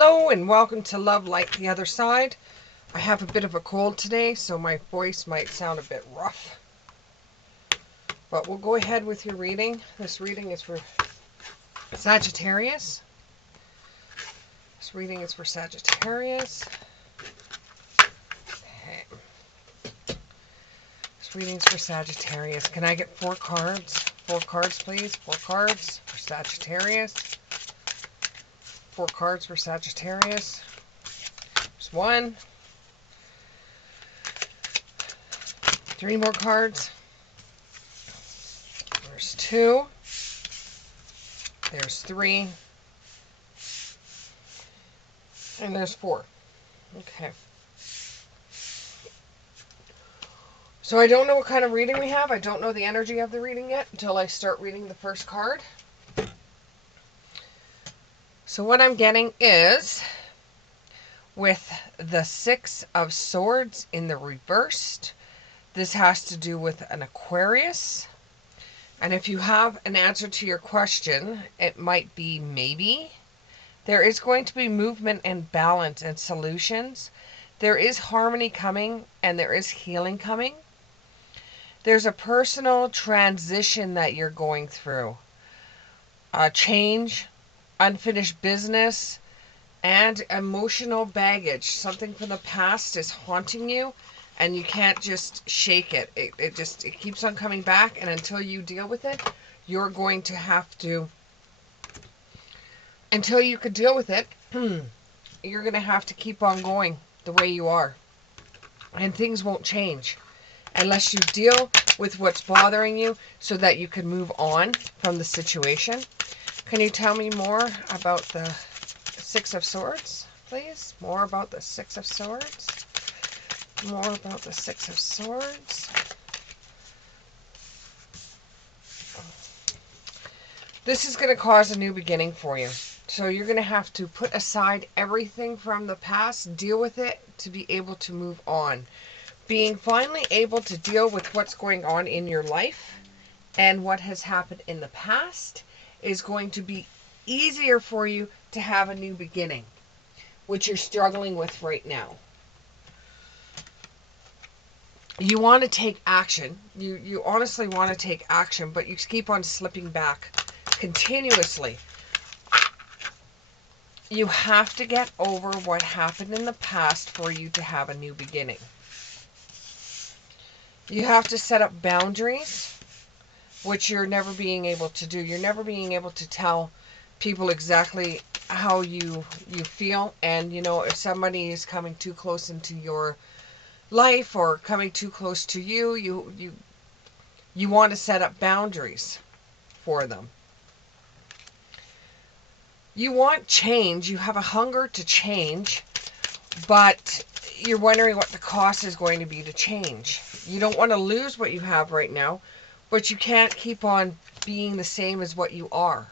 Hello and welcome to Love Like the Other Side. I have a bit of a cold today, so my voice might sound a bit rough. But we'll go ahead with your reading. This reading is for Sagittarius. This reading is for Sagittarius. Okay. This reading is for Sagittarius. Can I get 4 cards? 4 cards, please. 4 cards for Sagittarius. 4 cards for Sagittarius. There's 1. 3 more cards. There's 2. There's 3. And there's 4. Okay. So I don't know what kind of reading we have. I don't know the energy of the reading yet until I start reading the first card. So what I'm getting is, with the 6 of Swords in the reversed, this has to do with an Aquarius. And if you have an answer to your question, it might be maybe. There is going to be movement and balance and solutions. There is harmony coming and there is healing coming. There's a personal transition that you're going through. A change, unfinished business, and emotional baggage. Something from the past is haunting you and you can't just shake it. It keeps on coming back, and until you deal with it, you're going to have to, until you can deal with it, you're going to have to keep on going the way you are. And things won't change unless you deal with what's bothering you so that you can move on from the situation. Can you tell me more about the 6 of Swords, please? More about the 6 of Swords. More about the 6 of Swords. This is going to cause a new beginning for you. So you're going to have to put aside everything from the past, deal with it to be able to move on. Being finally able to deal with what's going on in your life and what has happened in the past is going to be easier for you to have a new beginning, which you're struggling with right now. You want to take action. You honestly want to take action, but you keep on slipping back continuously. You have to get over what happened in the past for you to have a new beginning. You have to set up boundaries, which you're never being able to do. You're never being able to tell people exactly how you feel. And, you know, if somebody is coming too close into your life or coming too close to you, you want to set up boundaries for them. You want change. You have a hunger to change, but you're wondering what the cost is going to be to change. You don't want to lose what you have right now, but you can't keep on being the same as what you are.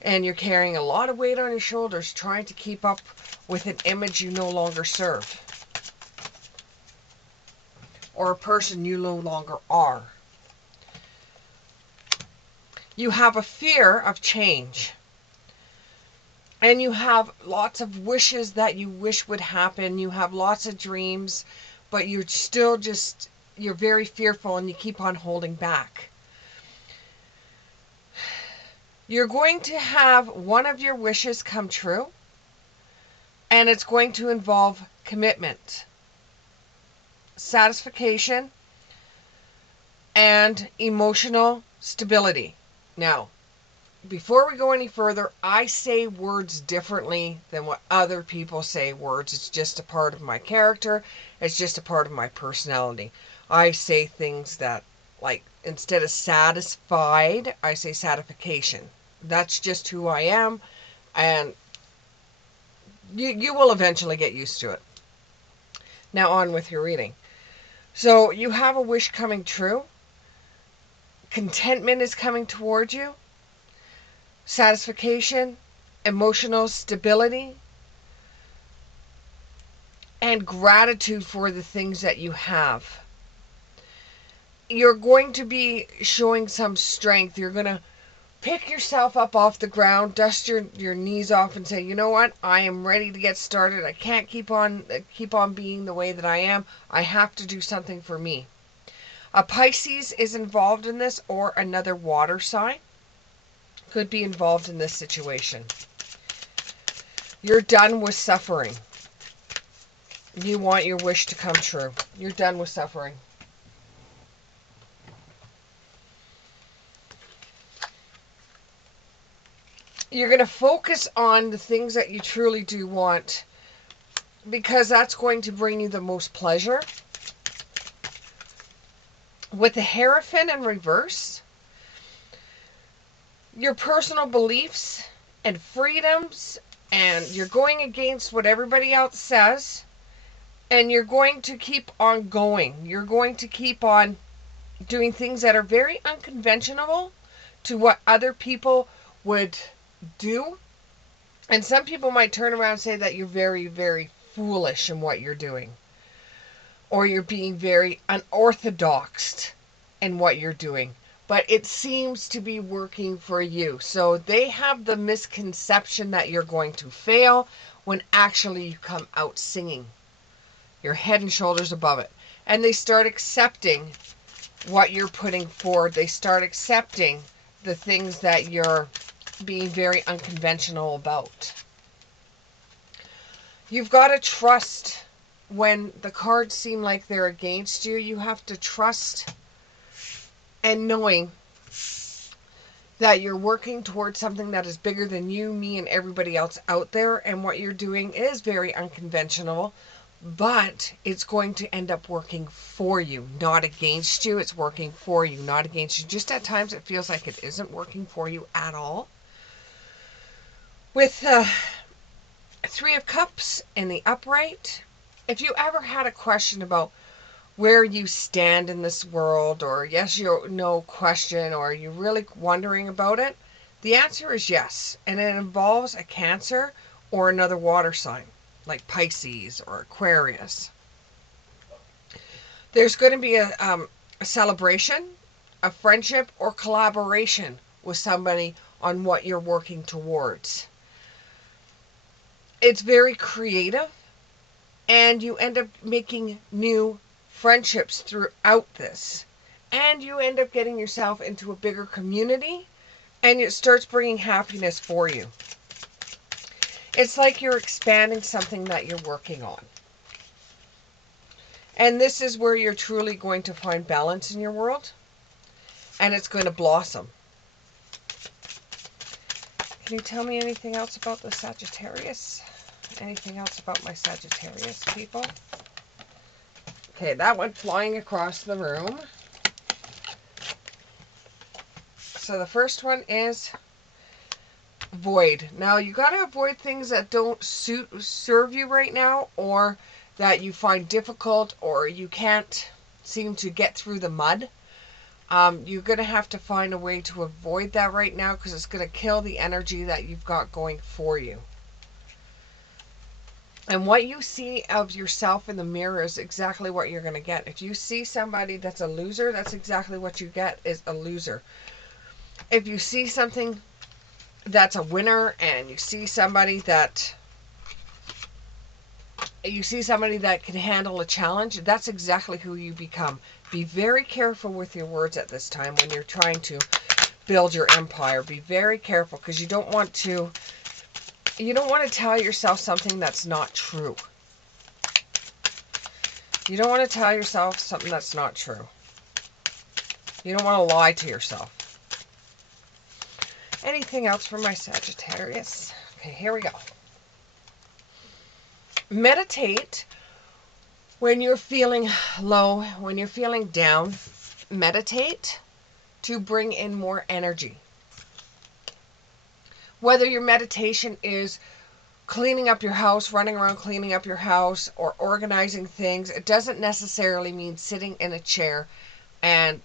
And you're carrying a lot of weight on your shoulders trying to keep up with an image you no longer serve, or a person you no longer are. You have a fear of change. And you have lots of wishes that you wish would happen. You have lots of dreams, but you're still just, you're very fearful and you keep on holding back. You're going to have one of your wishes come true, and it's going to involve commitment, satisfaction, and emotional stability. Now, before we go any further, I say words differently than what other people say words. It's just a part of my character. It's just a part of my personality. I say things that, like, instead of satisfied, I say satisfaction. That's just who I am, and you will eventually get used to it. Now on with your reading. So you have a wish coming true. Contentment is coming towards you. Satisfaction, emotional stability, and gratitude for the things that you have. You're going to be showing some strength. You're going to Pick yourself up off the ground, dust your knees off and say, you know what? I am ready to get started. I can't keep on being the way that I am. I have to do something for me. A Pisces is involved in this, or another water sign could be involved in this situation. You're done with suffering. You want your wish to come true. You're done with suffering. You're going to focus on the things that you truly do want, because that's going to bring you the most pleasure. With the Hierophant in reverse, your personal beliefs and freedoms, and you're going against what everybody else says, and you're going to keep on going. You're going to keep on doing things that are very unconventional to what other people would do. And some people might turn around and say that you're very, very foolish in what you're doing, or you're being very unorthodox in what you're doing. But it seems to be working for you. So they have the misconception that you're going to fail, when actually you come out singing. You're head and shoulders above it. And they start accepting what you're putting forward. They start accepting the things that you're being very unconventional about. You've got to trust when the cards seem like they're against you. You have to trust, and knowing that you're working towards something that is bigger than you, me, and everybody else out there. And what you're doing is very unconventional, but it's going to end up working for you, not against you. It's working for you, not against you. Just at times it feels like it isn't working for you at all. With Three of Cups in the upright, if you ever had a question about where you stand in this world, or yes, no question, or you're really wondering about it, the answer is yes. And it involves a Cancer or another water sign, like Pisces or Aquarius. There's going to be a celebration, a friendship, or collaboration with somebody on what you're working towards. It's very creative, and you end up making new friendships throughout this. And you end up getting yourself into a bigger community, and it starts bringing happiness for you. It's like you're expanding something that you're working on. And this is where you're truly going to find balance in your world, and it's going to blossom. Can you tell me anything else about the Sagittarius? Anything else about my Sagittarius people? Okay, that went flying across the room. So the first one is void. Now, you got to avoid things that don't serve you right now, or that you find difficult, or you can't seem to get through the mud. You're going to have to find a way to avoid that right now, because it's going to kill the energy that you've got going for you. And what you see of yourself in the mirror is exactly what you're going to get. If you see somebody that's a loser, that's exactly what you get, is a loser. If you see something that's a winner, and you see somebody that can handle a challenge, that's exactly who you become. Be very careful with your words at this time when you're trying to build your empire. Be very careful, because you don't want to tell yourself something that's not true. You don't want to tell yourself something that's not true. You don't want to lie to yourself. Anything else for my Sagittarius? Okay, here we go. Meditate when you're feeling low, when you're feeling down. Meditate to bring in more energy. Whether your meditation is cleaning up your house, running around cleaning up your house, or organizing things, it doesn't necessarily mean sitting in a chair and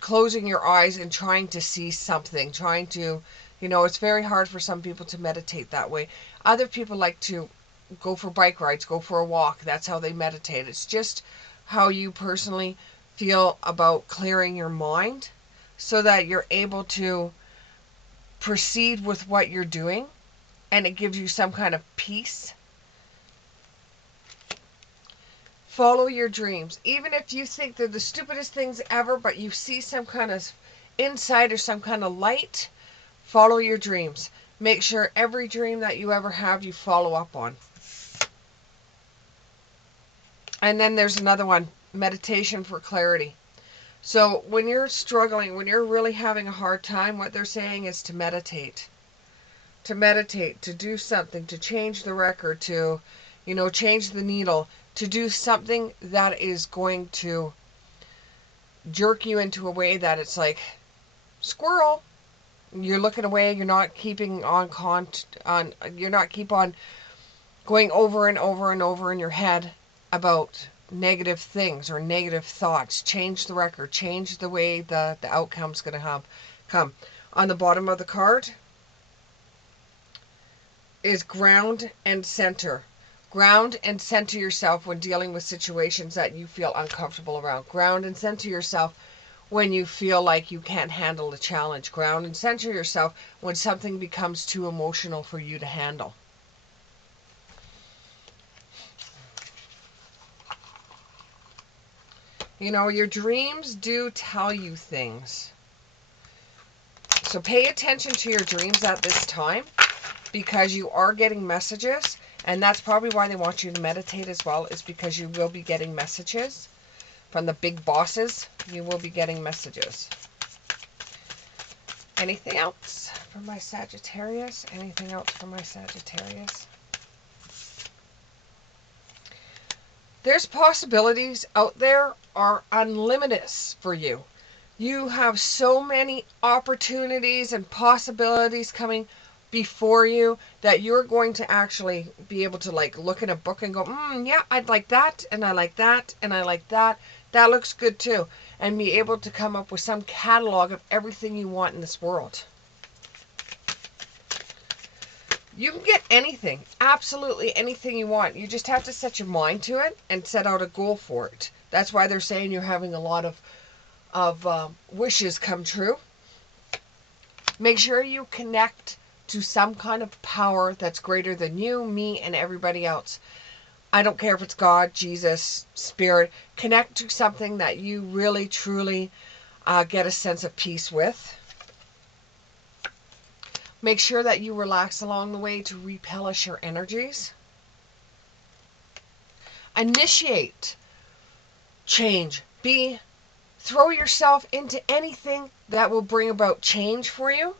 closing your eyes and trying to see something, it's very hard for some people to meditate that way. Other people like to go for bike rides, go for a walk. That's how they meditate. It's just how you personally feel about clearing your mind, so that you're able to proceed with what you're doing, and it gives you some kind of peace. Follow your dreams. Even if you think they're the stupidest things ever, but you see some kind of insight or some kind of light, follow your dreams. Make sure every dream that you ever have, you follow up on. And then there's another one, meditation for clarity. So when you're struggling, when you're really having a hard time, what they're saying is to meditate. To meditate, to do something, to change the record, to, change the needle, to do something that is going to jerk you into a way that it's like, squirrel. You're looking away, you're not keeping you're not keep on going over and over and over in your head about negative things or negative thoughts. Change the record, change the way the outcome's going to come. On the bottom of the card is ground and center. Ground and center yourself when dealing with situations that you feel uncomfortable around. Ground and center yourself when you feel like you can't handle the challenge. Ground and center yourself when something becomes too emotional for you to handle. Your dreams do tell you things. So pay attention to your dreams at this time, because you are getting messages, and that's probably why they want you to meditate as well, is because you will be getting messages from the big bosses. You will be getting messages. Anything else for my Sagittarius? Anything else for my Sagittarius? There's possibilities out there are unlimited for you. You have so many opportunities and possibilities coming before you that you're going to actually be able to look in a book and go, yeah, I'd like that, and I like that, and I like that. That looks good too. And be able to come up with some catalog of everything you want in this world. You can get anything, absolutely anything you want. You just have to set your mind to it and set out a goal for it. That's why they're saying you're having a lot of wishes come true. Make sure you connect to some kind of power that's greater than you, me, and everybody else. I don't care if it's God, Jesus, Spirit. Connect to something that you really, truly get a sense of peace with. Make sure that you relax along the way to repellish your energies. Initiate change. Throw yourself into anything that will bring about change for you.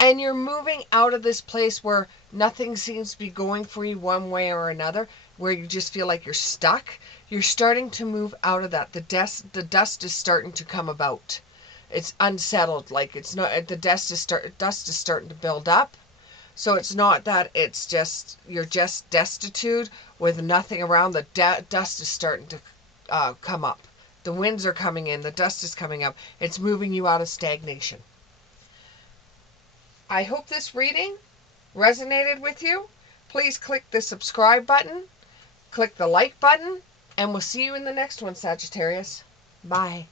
And you're moving out of this place where nothing seems to be going for you one way or another, where you just feel like you're stuck. You're starting to move out of that. The dust is starting to come about. It's unsettled. Like it's not, the dust is starting to build up. So it's not that it's just, you're just destitute with nothing around. The dust is starting to come up. The winds are coming in. The dust is coming up. It's moving you out of stagnation. I hope this reading resonated with you. Please click the subscribe button, click the like button, and we'll see you in the next one, Sagittarius. Bye.